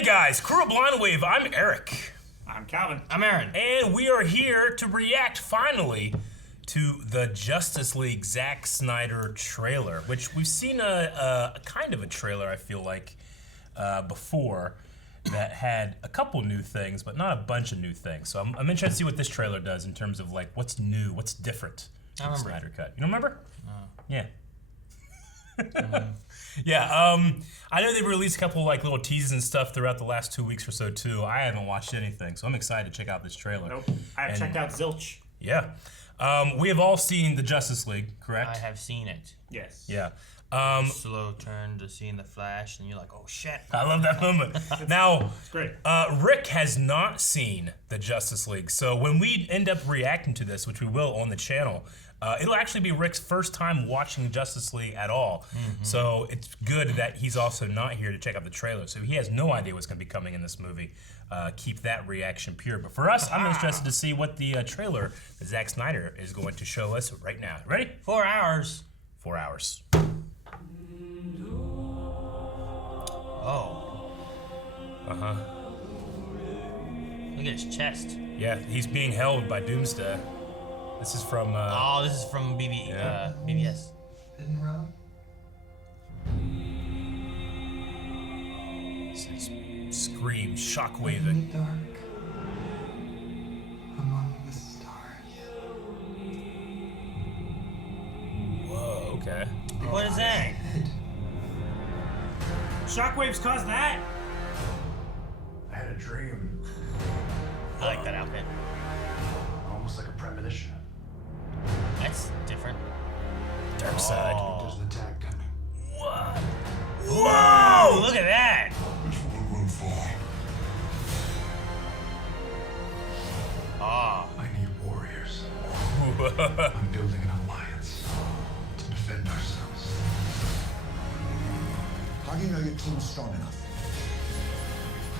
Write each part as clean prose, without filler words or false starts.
Hey guys, Crew of Blind Wave, I'm Eric. I'm Calvin. I'm Aaron. And we are here to react, finally, to the Justice League Zack Snyder trailer, which we've seen a kind of a trailer, I feel like, before that had a couple new things, but not a bunch of new things. So I'm interested to see what this trailer does in terms of like what's new, what's different in the Snyder Cut. You don't remember? Yeah. Yeah, I know they've released a couple like little teases and stuff throughout the last 2 weeks or so too. I haven't watched anything, so I'm excited to check out this trailer. Nope, I've checked out zilch. Yeah. We have all seen the Justice League, correct? I have seen it. Yes. Yeah. Slow turn to seeing the Flash, and you're like, oh shit. I love that moment. Now, It's great. Rick has not seen the Justice League, so when we end up reacting to this, which we will on the channel, it'll actually be Rick's first time watching Justice League at all. So it's good that he's also not here to check out the trailer, so he has no idea what's going to be coming in this movie. Keep that reaction pure. But for us, I'm interested to see what the trailer that Zack Snyder is going to show us right now. Ready? 4 hours. 4 hours. Oh. Uh-huh. Look at his chest. Yeah, he's being held by Doomsday. This is from... Oh, this is from BBS. Hidden realm? Scream, In shockwaving. the dark. Among the stars. Whoa, okay. What is that? Head. Shockwaves caused that? I had a dream, I like that outfit. almost like a premonition. That's different. Darkseid. Oh. There's an attack coming. What? Whoa! Look at that! Which one will fall? Oh. I need warriors. I'm building an alliance to defend ourselves. How do you know your team's strong enough?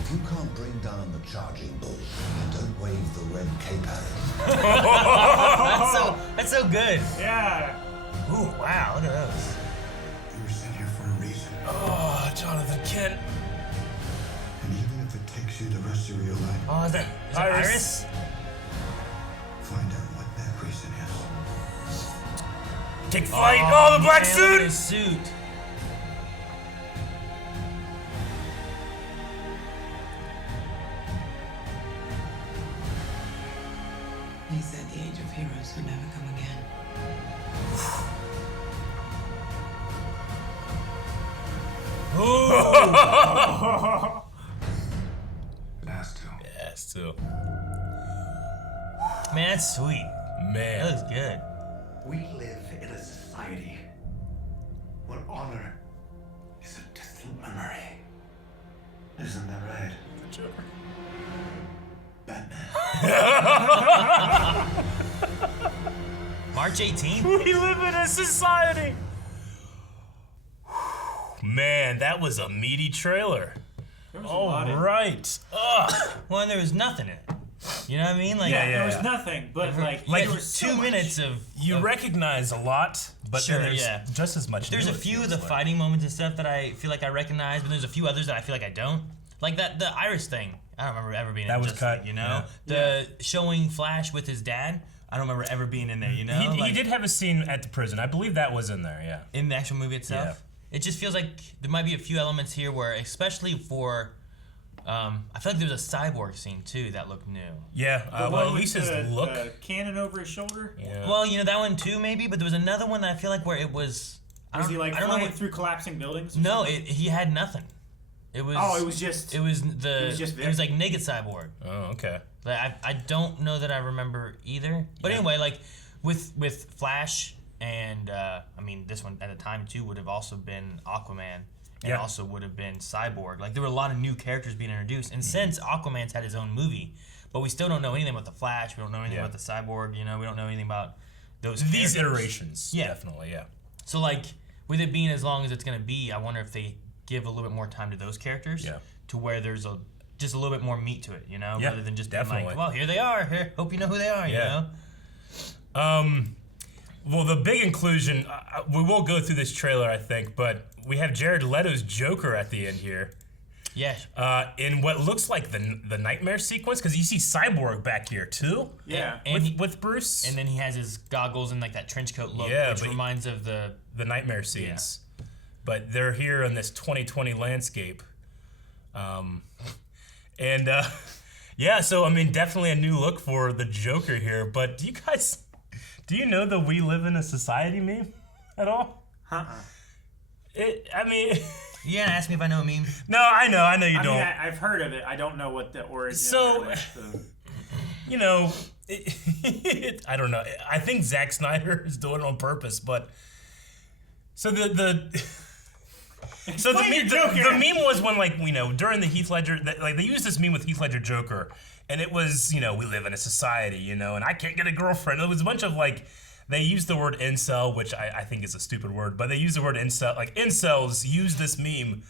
If you can't bring down the charging bull, then don't wave the red cape at it. That's so good. Yeah. Ooh, wow, look at those. You were sent here for a reason. Oh, Jonathan Kent. And even if it takes you the rest of your life, Oh, is that Iris? find out what that reason is. Take flight. Oh, the black man, look at suit. his suit. He said the age of heroes would never come again. It has to. Yes, too. Man, that's sweet. That Man. looks good. We live in a society where honor is a distant memory. Isn't that right? Joker. Batman. March 18th? We live in a society. Man, that was a meaty trailer. There was a All lot in it. right. Ugh. Well, and there was nothing in it. You know what I mean? Like, Yeah, There was yeah. nothing, but like there was was so 2 much. minutes of. You recognize a lot, but Sure, then there's yeah. just as much. There's new, a it few of feels the like. fighting moments and stuff that I feel like I recognize, but there's a few others that I feel like I don't. Like the Iris thing. I don't remember ever being That in was Justice cut, League, you know? The showing Flash with his dad. I don't remember ever being in there, you know? He Like, did have a scene at the prison. I believe that was in there, yeah. in the actual movie itself. Yeah. It just feels like there might be a few elements here where, especially for, I feel like there was a cyborg scene too that looked new. Yeah, The well, one at with least his the look. cannon over his shoulder. Yeah. Well, you know that one too, maybe, but there was another one that I feel like where it was. Was he like I don't know flying what, through collapsing buildings? or No, something? he had nothing. It was. Oh, it was just. It was the. It was just it was like naked cyborg. Oh, okay. Like, I don't know that I remember either. But anyway, like with Flash and I mean this one at the time too would have also been Aquaman and Yeah. also would have been Cyborg. Like there were a lot of new characters being introduced. And since Aquaman's had his own movie, but we still don't know anything about the Flash. We don't know anything Yeah. about the Cyborg. You know, we don't know anything about those. These characters. iterations, Yeah. definitely, yeah. So like with it being as long as it's gonna be, I wonder if they give a little bit more time to those characters. Yeah. To where there's just a little bit more meat to it, you know, Yeah, rather than just being definitely. like, well, here they are. Here, hope you know who they are. Yeah. You know. Well, the big inclusion, we will go through this trailer, I think, but we have Jared Leto's Joker at the end here. Yeah. In what looks like the nightmare sequence, because you see Cyborg back here too. Yeah. And with Bruce. And then he has his goggles and like that trench coat look, Yeah, which but reminds of the nightmare scenes. But they're here in this 2020 landscape. Yeah, so I mean, definitely a new look for the Joker here. But do you know the "We Live in a Society" meme at all? I mean, Yeah, ask me if I know a meme. no, I know you I don't. mean, I've heard of it. I don't know what the origin. So- or what the- You know, I don't know. I think Zack Snyder is doing it on purpose, but so so Explain your Joker. the meme was when, like, you know, during the Heath Ledger, like they used this meme with Heath Ledger Joker, and it was, you know, we live in a society, you know, and I can't get a girlfriend. It was a bunch of, like, they used the word incel, which I think is a stupid word, but they use the word incel. Like, incels use this meme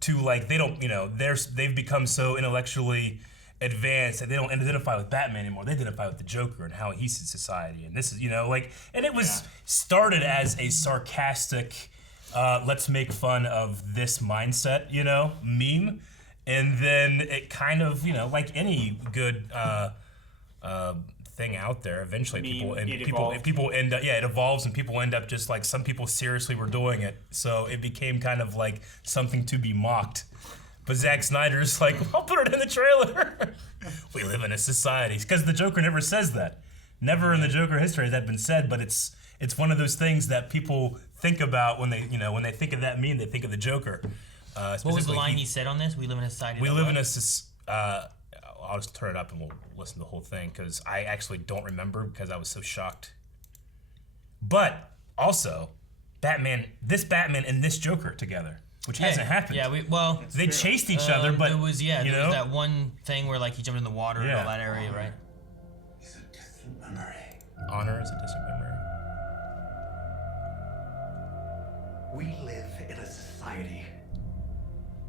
to, like, they don't, you know, they've become so intellectually advanced that they don't identify with Batman anymore. They identify with the Joker and how he sees society. And this is, you know, like, and it was started as a sarcastic, let's make fun of this mindset, you know, meme. And then it kind of, you know, like any good thing out there, eventually people end up, it evolves, and people end up just like, some people seriously were doing it. So it became kind of like something to be mocked. But Zack Snyder's like, I'll put it in the trailer. We live in a society. Because the Joker never says that. Never in the Joker history has that been said, but it's one of those things that people think about when they, you know, when they think of that meme, they think of the Joker. What was the line he said on this? We live in a society. We live in a I'll just turn it up and we'll listen to the whole thing, because I actually don't remember because I was so shocked. But also, this Batman and this Joker together, which hasn't happened. Yeah, they chased each other, but there was you there know? was that one thing where like he jumped in the water and all that area, right? It's a distant memory. Honor is a distant memory. We live in a society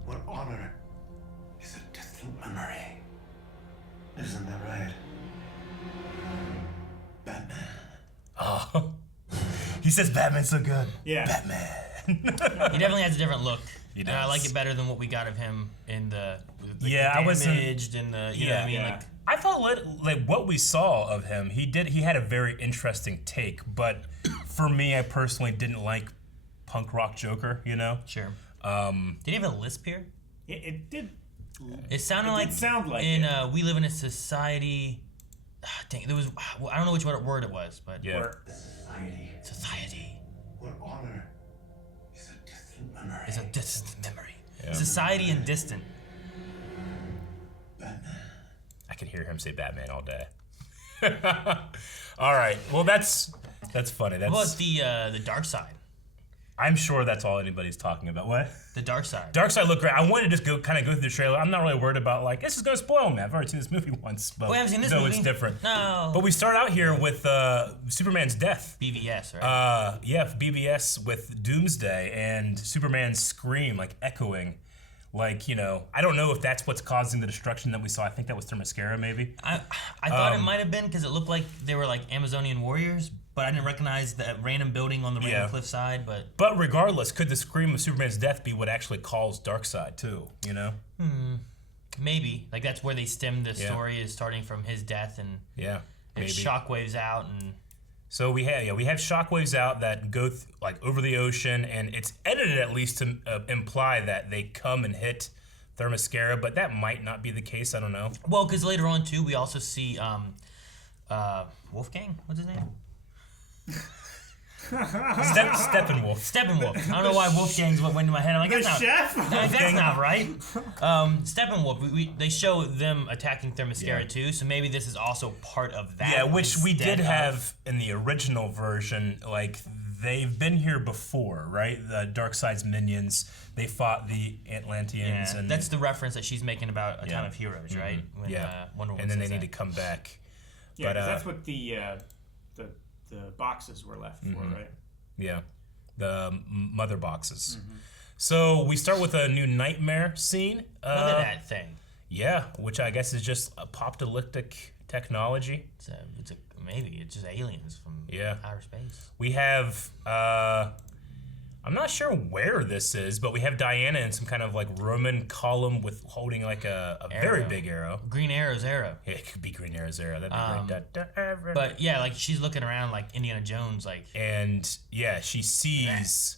where honor is a distant memory. Isn't that right? Batman. Oh, he says Batman's so good. Yeah. Batman. He definitely has a different look. He And I does. like it better than what we got of him in the I wasn't. damaged and the you know what I mean, yeah. like I thought like what we saw of him, he had a very interesting take, but for me, I personally didn't like punk rock Joker, you know? sure. Did he have a lisp here? It did. It sounded It like did sound like in it. We Live in a Society. Dang, there was I don't know which word it was, but Yeah. Or- A society society where honor is a distant memory. is a distant memory. Yeah. Society and distant. Batman. I can hear him say Batman all day. All right. Well, that's funny. What about the dark side? I'm sure that's all anybody's talking about. What? The dark side. Darkseid looked great. I wanted to just go through the trailer. I'm not really worried about like this is gonna spoil me. I've already seen this movie once, but We haven't seen this no, movie. it's different. No. But we start out here with Superman's death. BVS, right? BBS with Doomsday and Superman's scream, like echoing. Like, you know, I don't know if that's what's causing the destruction that we saw. I think that was Themyscira, maybe. I thought it might have been because it looked like they were like Amazonian warriors, but I didn't recognize that random building on the random Yeah. cliffside. But regardless, could the scream of Superman's death be what actually caused Darkseid too? You know? Maybe like that's where they stemmed the Yeah. story is starting from his death and Yeah, it maybe. shockwaves out and So we have shockwaves out that go like over the ocean, and it's edited at least to imply that they come and hit Themyscira, but that might not be the case. I don't know. well, because later on too we also see Wolfgang. What's his name? Steppenwolf. Steppenwolf. I don't know why Wolfgang's what went into my head. I'm like, The that's not, chef? that's not right. Steppenwolf. They show them attacking Themyscira Yeah. too, so maybe this is also part of that. Yeah, which we instead did of- have in the original version. Like they've been here before, right? The Darkseid's minions. They fought the Atlanteans, Yeah, and that's the reference that she's making about a Yeah. Time of Heroes, right? When, Wonder Woman and then they says need that. to come back. Yeah, But, 'cause that's what the boxes were left for, right? Yeah, the mother boxes. So we start with a new nightmare scene. Look at that thing. Yeah, which I guess is just apocalyptic technology. Maybe it's just aliens from Yeah. outer space. We have, I I'm not sure where this is, but we have Diana in some kind of like Roman column with holding like a very big arrow. Green Arrow's arrow. Yeah, it could be Green Arrow's arrow. That'd be great. But yeah, like she's looking around like Indiana Jones, like. And yeah, she sees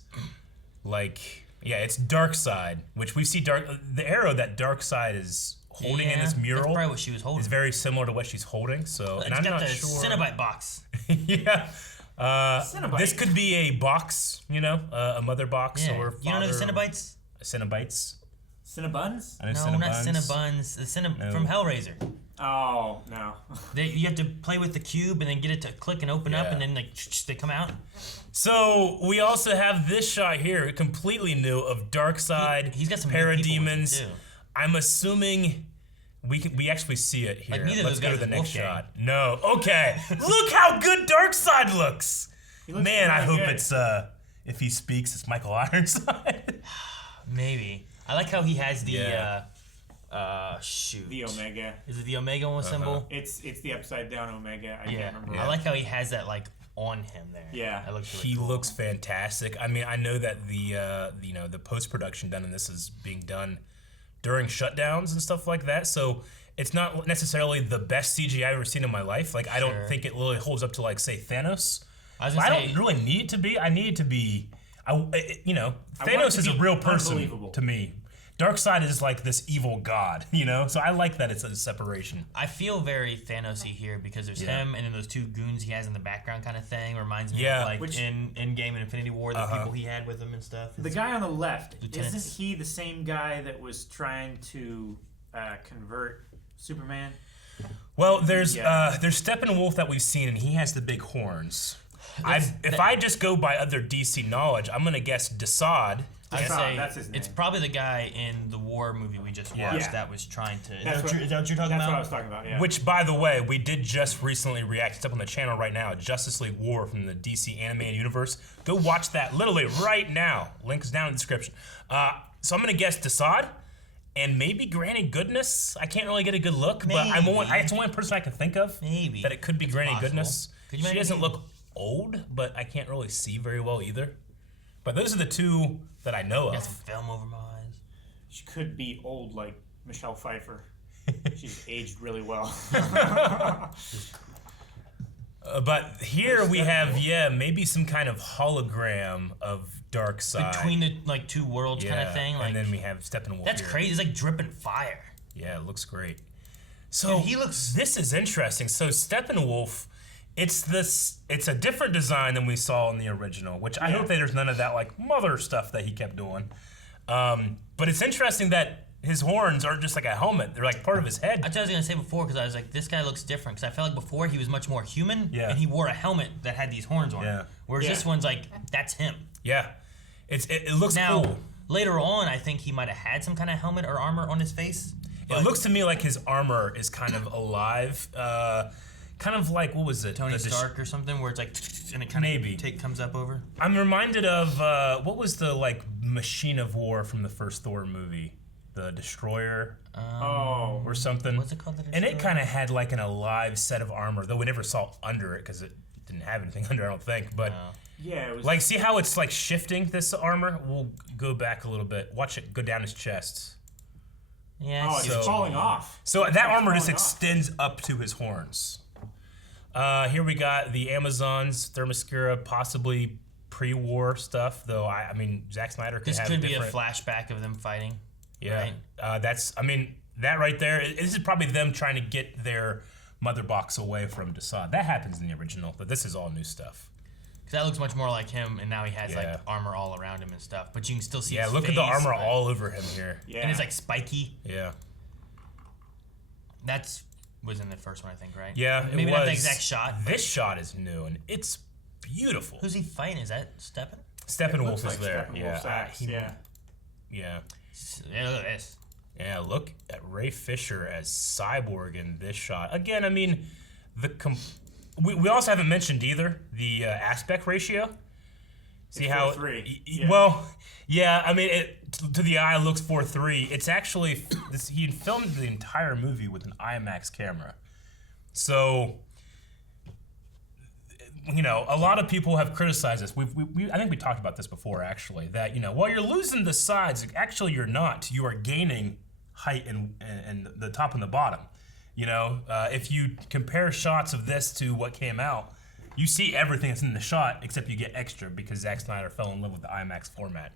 like it's Darkseid, which we see the arrow that Darkseid is holding in this mural. That's probably what she was holding. Is very similar to what she's holding. So, and I'm got not the sure. Cenobite box. Yeah. Cenobite. This could be a box, a mother box or father. You don't know the Cenobites? Cenobites. Cinnabuns? I know No, not Cinnabons. Cinnabuns. No. From Hellraiser. Oh, no. You have to play with the cube and then get it to click and open up, Yeah. and then like they come out. So we also have this shot here, completely new, of Darkseid. He's got some new people with him, parademons. too. I'm assuming we actually see it here. Like, neither of Let's those go to guys the is next Wolfgang. shot. No, okay. Look how good Darkseid looks. looks Man, I really hope good. it's if he speaks, it's Michael Ironside. Maybe. I like how he has the Yeah. shoot. The Omega. Is it the Omega one symbol? It's the upside down Omega. I Yeah. can't remember. I like how he has that like on him there. Yeah. That looks really He cool. looks fantastic. I mean, I know that the post production done in this is being done during shutdowns and stuff like that. So it's not necessarily the best CGI I've ever seen in my life. Like I don't Sure. think it really holds up to like say Thanos. I was But gonna I say, don't really need it to be. I need it to be. want it Thanos to is a be real person unbelievable. to me. Darkseid is like this evil god, So I like that it's a separation. I feel very Thanos-y here because there's Yeah. him and then those two goons he has in the background kind of thing. Reminds me Yeah. of like Which- in Endgame and Infinity War, the people he had with him and stuff. The guy on the left, Lieutenant. isn't he the same guy that was trying to convert Superman? Well, there's Yeah. Steppenwolf that we've seen, and he has the big horns. If I just go by other DC knowledge, I'm gonna guess Desaad. I'd Desaad, say that's his it's name. probably the guy in the War movie we just watched Yeah. that was trying to. Is That's that what you're talking That's about? what I was talking about, yeah. Which, by the way, we did just recently react. It's up on the channel right now. Justice League War from the DC animated universe. Go watch that literally right now. Link is down in the description. So I'm gonna guess Desaad and maybe Granny Goodness. I can't really get a good look, but it's the only person I can think of. Maybe. That it could be Granny possible. Goodness. Could you She imagine doesn't look old, but I can't really see very well either. But those are the two that I know Got of. some film over my eyes. She could be old like Michelle Pfeiffer. She's aged really well. But here we have, maybe some kind of hologram of Darkseid. Between the like two worlds kind of thing. Like and then we have Steppenwolf. that's here. crazy. It's like dripping fire. Yeah, it looks great. So Dude, he looks- This is interesting. So Steppenwolf, it's a different design than we saw in the original, which I hope that there's none of that like mother stuff that he kept doing. But it's interesting that his horns aren't just like a helmet; they're like part of his head. That's what I was gonna say before because I was like, this guy looks different because I felt like before he was much more human. Yeah. And he wore a helmet that had these horns on Yeah. it. Whereas Yeah. this one's like, that's him. Yeah, it looks Now, cool. later on, I think he might have had some kind of helmet or armor on his face. It looks to me like his armor is kind of alive. Kind of like, what was it? Tony The Stark or something, where it's like, and it kind Maybe. of comes up over. I'm reminded of what was the like machine of war from the first Thor movie, the Destroyer Oh. or something. What's it called? The And it Destroyer? kind of had like an alive set of armor, though we never saw under it because it didn't have anything under, I don't think. But Yeah, it was like, see how it's like shifting this armor? We'll go back a little bit. Watch it go down his chest. Yeah. Oh, it's it's So- falling off. So that It's armor just falling off. extends up to his horns. Here we got the Amazons, Themyscira, possibly pre-war stuff, though. I mean, Zack Snyder could this have could be a different. flashback of them fighting. Yeah, right? That right there. This is probably them trying to get their mother box away from Desaad. That happens in the original, but this is all new stuff. Because that looks much more like him, and now he has Yeah. like armor all around him and stuff. But you can still see. Yeah, his look at the face, armor but- all over him here. Yeah. And it's like spiky. Yeah, Was in the first one, I think, right? yeah. It Maybe was. not the exact shot. This shot is new and it's beautiful. Who's he fighting? Is that Steppen? Steppenwolf Looks is like there. Steppenwolf's axe, yeah. Yeah. Yeah, look at this. Yeah, look at Ray Fisher as Cyborg in this shot. Again, I mean, we also haven't mentioned either the aspect ratio. See It's how 4:3, yeah. Well, yeah, I mean, to the eye it looks 4:3. It's actually he filmed the entire movie with an IMAX camera. So you know, a lot of people have criticized this. I think we talked about this before, actually, that, you know, while you're losing the sides, actually you're not. You are gaining height and the top and the bottom. You know, if you compare shots of this to what came out, you see everything that's in the shot, except you get extra because Zack Snyder fell in love with the IMAX format.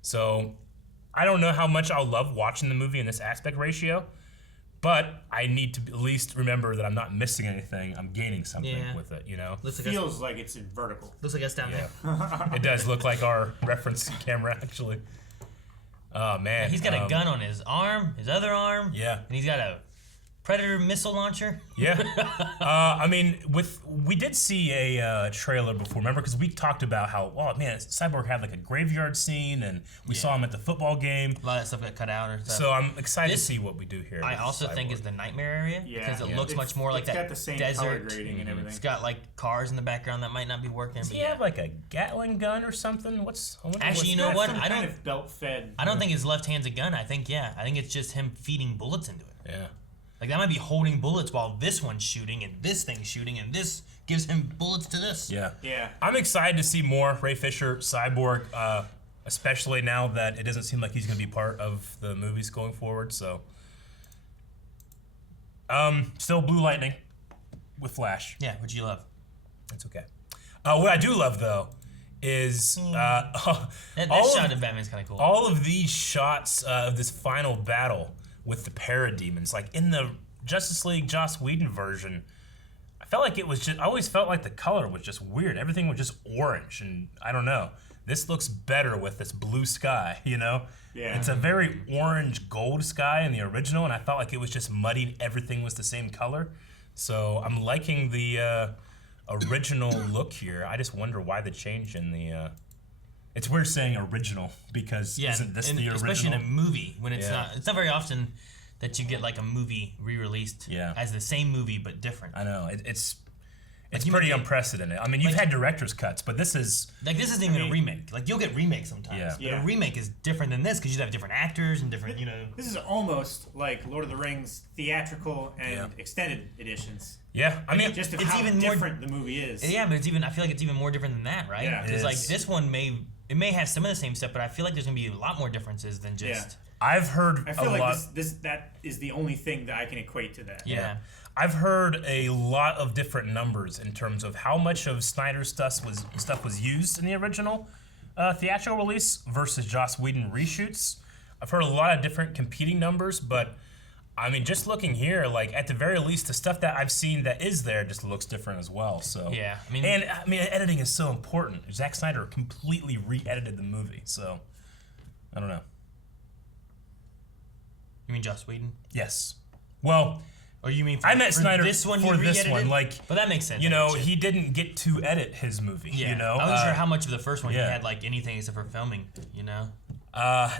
So I don't know how much I'll love watching the movie in this aspect ratio, but I need to at least remember that I'm not missing anything. I'm gaining something with it, you know? Feels like it's in vertical. Looks like it's down there. It does look like our reference camera, actually. Oh, man. He's got a gun on his arm, his other arm. Yeah. And he's got a Predator missile launcher. Yeah. I mean, we did see a trailer before, remember? Because we talked about how, oh man, Cyborg had like a graveyard scene, and we saw him at the football game. A lot of stuff got cut out or stuff. So I'm excited to see what we do here. I also think is the nightmare area because it looks much more like that got the same desert. color grading and everything. It's got like cars in the background that might not be working. Does he have like a Gatling gun or something? Actually, you know what? I don't belt fed. I don't think his left hand's a gun. I think it's just him feeding bullets into it. Yeah. Like that might be holding bullets while this one's shooting and this thing's shooting and this gives him bullets to this. Yeah. Yeah. I'm excited to see more Ray Fisher, Cyborg, especially now that it doesn't seem like he's going to be part of the movies going forward. So, still Blue Lightning with Flash. Yeah, what you love? That's okay. What I do love though is that shot of Batman's kind of cool. All of these shots of this final battle with the parademons, like in the Justice League Joss Whedon version, I felt like it was just, I always felt like the color was just weird. Everything was just orange, and I don't know. This looks better with this blue sky, you know? Yeah. It's a very orange gold sky in the original, and I felt like it was just muddied. Everything was the same color. So I'm liking the original look here. I just wonder why the change in the... It's weird saying original because isn't this the original? Especially in a movie when it's not. It's not very often that you get like a movie re-released as the same movie but different. I know it's pretty unprecedented. I mean, you've had director's cuts, but this is isn't even a remake. Like you'll get remakes sometimes. Yeah. But a remake is different than this because you have different actors and different, you know. This is almost like Lord of the Rings theatrical and extended editions. Yeah, I mean, just it's how even different the movie is. Yeah, but I feel like it's even more different than that, right? Yeah, because like this one may have some of the same stuff, but I feel like there's gonna be a lot more differences than just. Yeah. I've heard I feel a like lot. that is the only thing that I can equate to that. Yeah. I've heard a lot of different numbers in terms of how much of Snyder's stuff was used in the original theatrical release versus Joss Whedon reshoots. I've heard a lot of different competing numbers, but I mean, just looking here, like at the very least, the stuff that I've seen that is there just looks different as well. So Yeah, I mean, editing is so important. Zack Snyder completely re-edited the movie, so I don't know. You mean Joss Whedon? Yes. Well, or you mean I met Snyder this one? for this one, like, but that makes sense. you know, he didn't get to edit his movie. Yeah. You know, I wasn't sure how much of the first one he yeah. had like anything except for filming. You know.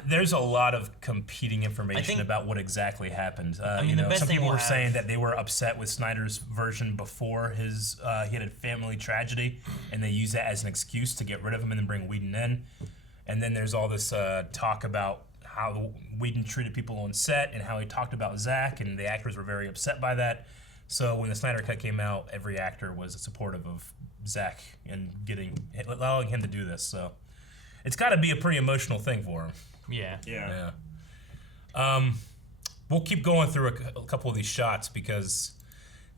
There's a lot of competing information think- about what exactly happened. mean, you the know, best some thing people we'll were saying have- that they were upset with Snyder's version before his he had a family tragedy, and they used that as an excuse to get rid of him and then bring Whedon in. And then there's all this talk about how Whedon treated people on set and how he talked about Zack, and the actors were very upset by that. So when the Snyder Cut came out, every actor was supportive of Zack and allowing him to do this. So it's got to be a pretty emotional thing for him. Yeah. Yeah. We'll keep going through a couple of these shots because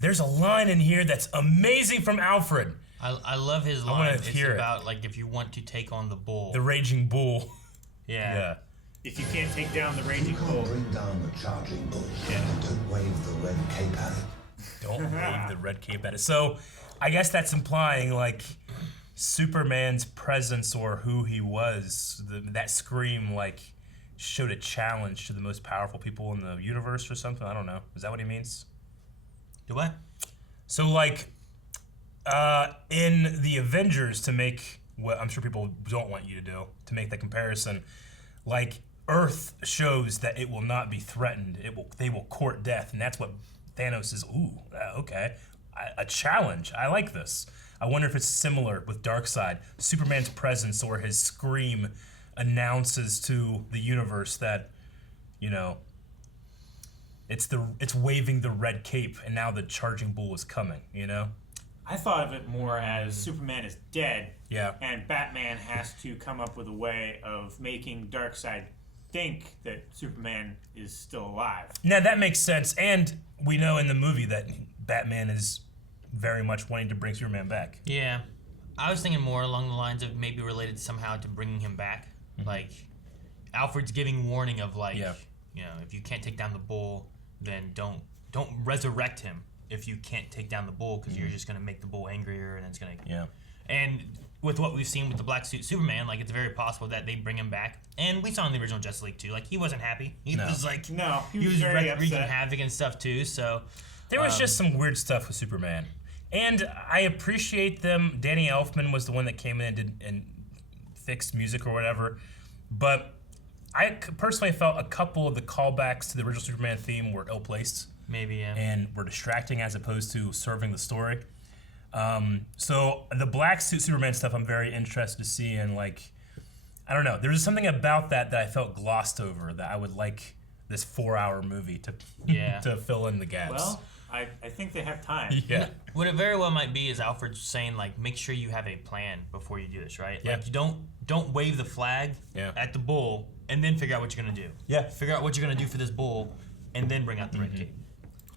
there's a line in here that's amazing from Alfred. I love his wanna line. It's hear it. about like if you want to take on the bull. The raging bull. yeah. If you can't take down the You raging can't bull, bring down the charging bull. Don't wave the red cape at it. Don't wave the red cape at it. So I guess that's implying like Superman's presence or who he was, that scream like showed a challenge to the most powerful people in the universe or something. I don't know. Is that what he means? Do what? So like in the Avengers, to make what I'm sure people don't want you to do, to make that comparison, like Earth shows that it will not be threatened. They will court death, and that's what Thanos is. Ooh, okay, a challenge. I like this. I wonder if it's similar with Darkseid. Superman's presence or his scream announces to the universe that, you know, it's waving the red cape, and now the charging bull is coming. You know. I thought of it more as Superman is dead, Yeah. and Batman has to come up with a way of making Darkseid think that Superman is still alive. Now that makes sense, and we know in the movie that Batman is very much wanting to bring Superman back. Yeah. I was thinking more along the lines of maybe related somehow to bringing him back. Like, Alfred's giving warning of like, Yeah. you know, if you can't take down the bull, then don't resurrect him if you can't take down the bull, because you're just gonna make the bull angrier and it's gonna. Yeah. And with what we've seen with the black suit Superman, like it's very possible that they bring him back. And we saw in the original Justice League too, like he wasn't happy. He No. was like, No, he was he was very wreaking upset. havoc and stuff too. So There was just some weird stuff with Superman, and I appreciate them. Danny Elfman was the one that came in and did and fixed music or whatever, but I personally felt a couple of the callbacks to the original Superman theme were ill-placed maybe yeah. and were distracting as opposed to serving the story. So the black suit Superman stuff I'm very interested to see, and like, I don't know, there's something about that I felt glossed over that I would like this 4-hour movie to Yeah. to fill in the gaps. Well, I think they have time. yeah. What it very well might be is Alfred saying like, make sure you have a plan before you do this, right? Yeah. Like you don't wave the flag Yeah. at the bull and then figure out what you're gonna do. Yeah. Figure out what you're gonna do for this bull, and then bring out the red cape.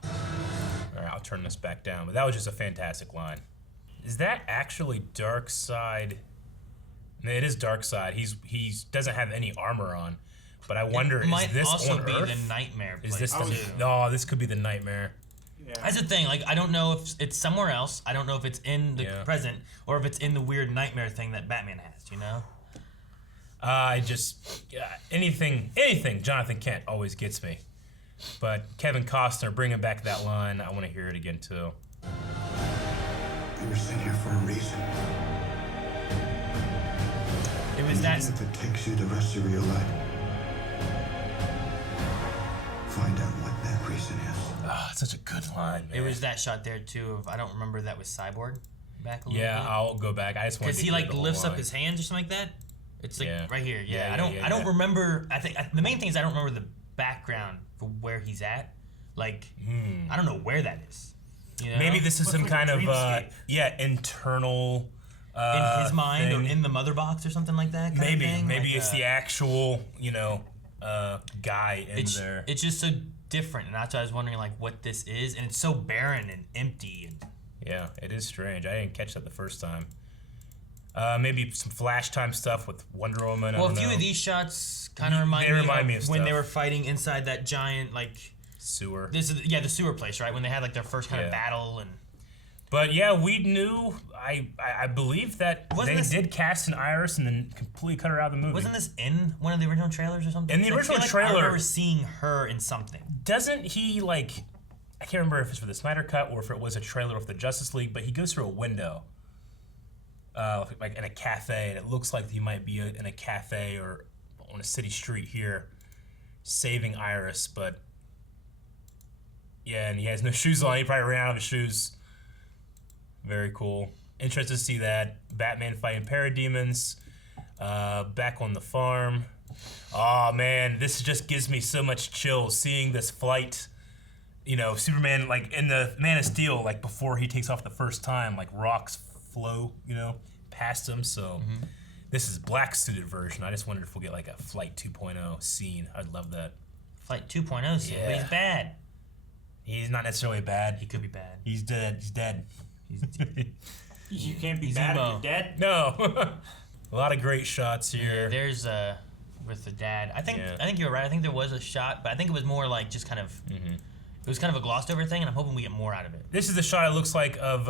All right, I'll turn this back down. But that was just a fantastic line. Is that actually Darkseid? No, it is Darkseid. He doesn't have any armor on, but I wonder, Might is this also on be Earth? the nightmare Is place this the? too. No, this could be the nightmare. Yeah. That's the thing. Like, I don't know if it's somewhere else. I don't know if it's in the Yeah. present or if it's in the weird nightmare thing that Batman has. You know? Anything Jonathan Kent always gets me. But Kevin Costner bringing back that line, I want to hear it again too. You were sent here for a reason. It was that. Even if it takes you the rest of your life, find out what that reason is. Ah, it's such a good line, man. It was that shot there too. Of I don't remember that was Cyborg back a little Yeah, bit. I'll go back. I just want Because to he hear like the whole lifts up line. his hands or something like that. It's like Yeah. right here. Yeah, Yeah, I don't yeah. remember. I think the main thing is I don't remember the background for where he's at. Like I don't know where that is. You know? Maybe this is Looks some like a kind of dreamscape. internal. in his mind thing. or in the mother box or something like that. Kind Maybe of thing. maybe Like, it's the actual guy in it's there. it's just so different, and that's why I was wondering like what this is, and it's so barren and empty. And Yeah, it is strange. I didn't catch that the first time. Maybe some flash time stuff with Wonder Woman. well, I a don't few know. of these shots kind of They remind remind me of of when they stuff. were fighting inside that giant like sewer. the sewer place, right? When they had like their first kind of Yeah. battle and. But yeah, we knew. I believe that Wasn't they this- did cast an Iris and then completely cut her out of the movie. Wasn't this in one of the original trailers or something? In the I feel original like I trailer- remember seeing her in something. Doesn't he like? I can't remember if it's for the Snyder Cut or if it was a trailer of the Justice League. But he goes through a window, like in a cafe, and it looks like he might be in a cafe or on a city street here, saving Iris. But yeah, and he has no shoes on. He probably ran out of his shoes. Very cool. Interested to see that. Batman fighting parademons. Back on the farm. Oh man, this just gives me so much chills seeing this flight. You know, Superman like in the Man of Steel, like before he takes off the first time, like rocks flow, past him. So this is black suited version. I just wondered if we'll get like a Flight 2.0 scene. I'd love that. Flight 2.0 scene, but Yeah. he's bad. He's not necessarily bad. He could be bad. He's dead. He's dead. You can't be He's bad emo. if you're dead. No. A lot of great shots here. There's with the dad. I think Yeah. you're right. I think there was a shot, but I think it was more like just kind of. It was kind of a glossed over thing, and I'm hoping we get more out of it. This is the shot it looks like of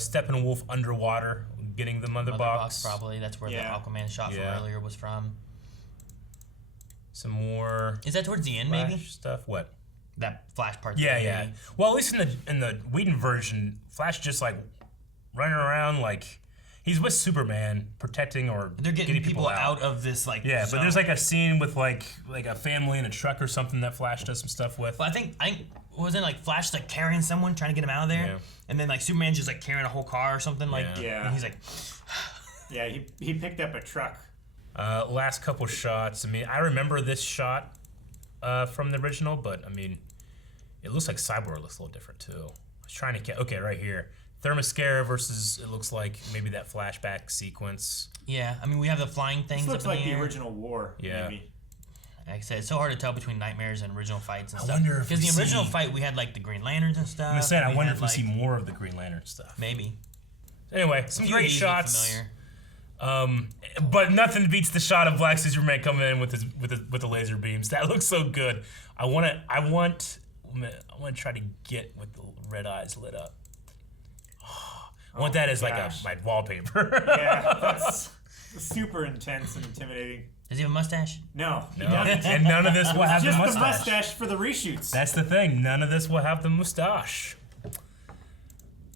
Steppenwolf underwater getting the mother box. Probably. That's where Yeah. the Aquaman shot Yeah. from earlier was from. Some more Is that towards the end, Flash maybe? stuff. What? That Flash part. Yeah, yeah. Well, at least in the Whedon version, Flash just like running around like he's with Superman protecting or They're getting people out of this like. Yeah, zone. but there's like a scene with like a family in a truck or something that Flash does some stuff with. Well, I think wasn't like Flash like carrying someone trying to get him out of there, Yeah. and then like Superman's just like carrying a whole car or something like. Yeah. And he's like, Yeah, he picked up a truck. Last couple shots. I mean, I remember this shot from the original, but I mean, it looks like Cyborg looks a little different too. I was trying to get right here. Themyscira versus, it looks like, maybe that flashback sequence. Yeah, I mean, we have the flying things This looks up in like the the air. original war. Yeah. Maybe. Like I said, it's so hard to tell between Nightmares and original fights and I stuff. wonder if Because we the original see- fight, we had like the Green Lanterns and stuff. I'm saying, I wonder had, if we see more of the Green Lantern stuff. Maybe. Anyway, some A few great of these look shots. familiar. But nothing beats the shot of Black Superman coming in with the laser beams. That looks so good. I want to try to get with the red eyes lit up. I want that as like my wallpaper. Yeah, that's super intense and intimidating. Does he have a mustache? No, he No. doesn't. And none of this will have the Just the mustache. mustache for the reshoots. That's the thing. None of this will have the mustache.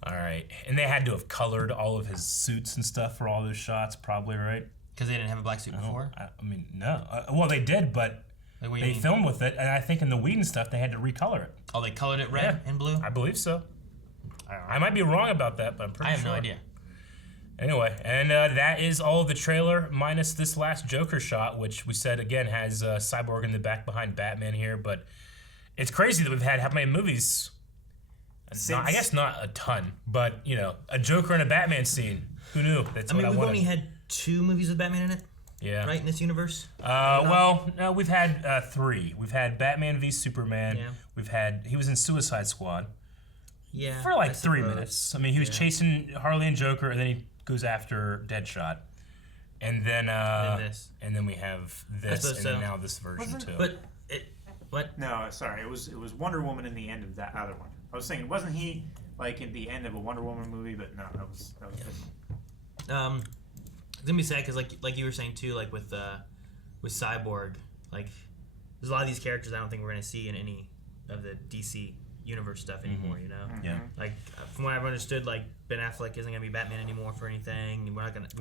All right, and they had to have colored all of his suits and stuff for all those shots, probably, right? Because they didn't have a black suit before? I mean, no. Well, they did, but Like, what do you they mean? filmed with it, and I think in the Whedon stuff they had to recolor it. Oh, they colored it red and blue? I believe so. I don't know. I might be wrong about that, but I'm pretty I have sure. no idea. Anyway, and that is all of the trailer minus this last Joker shot, which we said again has Cyborg in the back behind Batman here. But it's crazy that we've had how many movies? I guess not a ton, but you know, a Joker and a Batman scene. Who knew? That's I mean, what I we've wanted. only had 2 movies with Batman in it, Yeah. right, in this universe? Well, no, we've had 3. We've had Batman v Superman. Yeah. He was in Suicide Squad Yeah. for like I 3 suppose. minutes. I mean, he was chasing Harley and Joker, and then he goes after Deadshot. And then this. and then we have this, suppose and then so. now this version too. But, what? No, sorry. It was Wonder Woman in the end of that other one. I was saying, wasn't he like at the end of a Wonder Woman movie? But no, that was different. It's gonna be sad because, like you were saying too, like with Cyborg, like there's a lot of these characters I don't think we're gonna see in any of the DC universe stuff anymore. You know, yeah. like from what I've understood, like Ben Affleck isn't gonna be Batman anymore for anything. We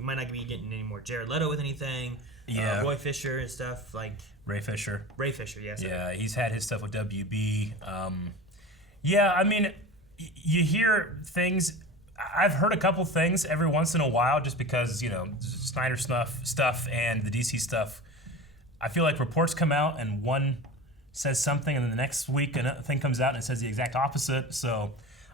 might not be getting any more Jared Leto with anything. Yeah. Roy Fisher and stuff like Ray Fisher. yes. Yeah, he's had his stuff with WB. Yeah, I mean, you hear things. I've heard a couple things every once in a while, just because you know Snyder stuff and the DC stuff. I feel like reports come out and one says something, and then the next week another thing comes out and it says the exact opposite. So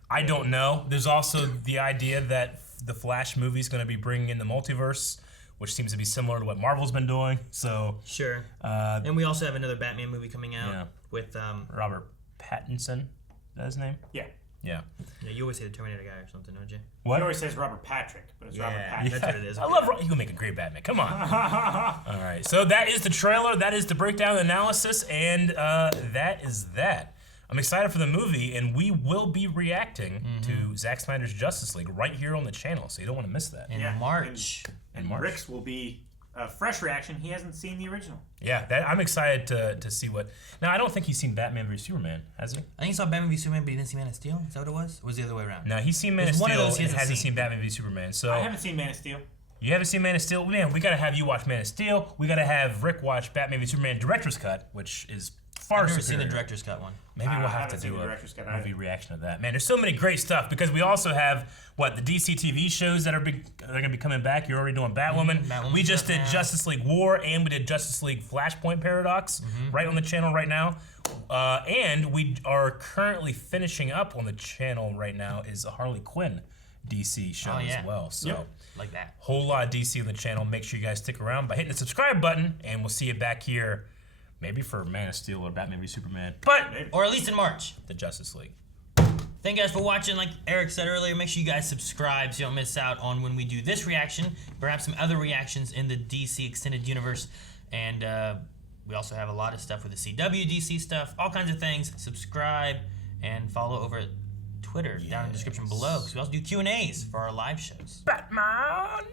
I don't know. There's also the idea that the Flash movie is going to be bringing in the multiverse, which seems to be similar to what Marvel's been doing. So Sure. And we also have another Batman movie coming out Yeah. with Robert Pattinson, is that his name? Yeah. Yeah. yeah, you always say the Terminator guy or something, don't you? What? He always says Robert Patrick, but it's Robert Yeah, Patrick. that's what it is. I love. You can make a great Batman. Come on. All right. So that is the trailer. That is the breakdown analysis, and that is that. I'm excited for the movie, and we will be reacting to Zack Snyder's Justice League right here on the channel. So you don't want to miss that. in Yeah, March. And March. Rick's will be a fresh reaction. He hasn't seen the original. Yeah. I'm excited to see what. Now I don't think he's seen Batman v Superman, has he? I think he saw Batman v Superman, but he didn't see Man of Steel. Is that what it was? Or was it the other way around? No, he's seen Man of There's one of Steel those he and hasn't hasn't seen. seen Batman v Superman. So I haven't seen Man of Steel. you haven't seen Man of Steel? Man, we gotta have you watch Man of Steel. We gotta have Rick watch Batman v Superman Director's Cut, which is far I've never seen superior. the director's cut one. Maybe I we'll have haven't to seen do the a director's cut movie either. reaction of that. Man, there's so many great stuff because we also have the DC TV shows that are going to be coming back. You're already doing Batwoman. Batwoman's We just up did now. Justice League War and we did Justice League Flashpoint Paradox right on the channel right now. And we are currently finishing up on the channel right now is a Harley Quinn DC show Oh, yeah. as well. So Like that. whole lot of DC on the channel. Make sure you guys stick around by hitting the subscribe button, and we'll see you back here maybe for Man of Steel or Batman v Superman, but Or at least in March. the Justice League. Thank you guys for watching. Like Eric said earlier, make sure you guys subscribe so you don't miss out on when we do this reaction, perhaps some other reactions in the DC Extended Universe. And we also have a lot of stuff with the CW DC stuff, all kinds of things. Subscribe and follow over at Twitter down in the description below, because we also do Q&As for our live shows. Batman!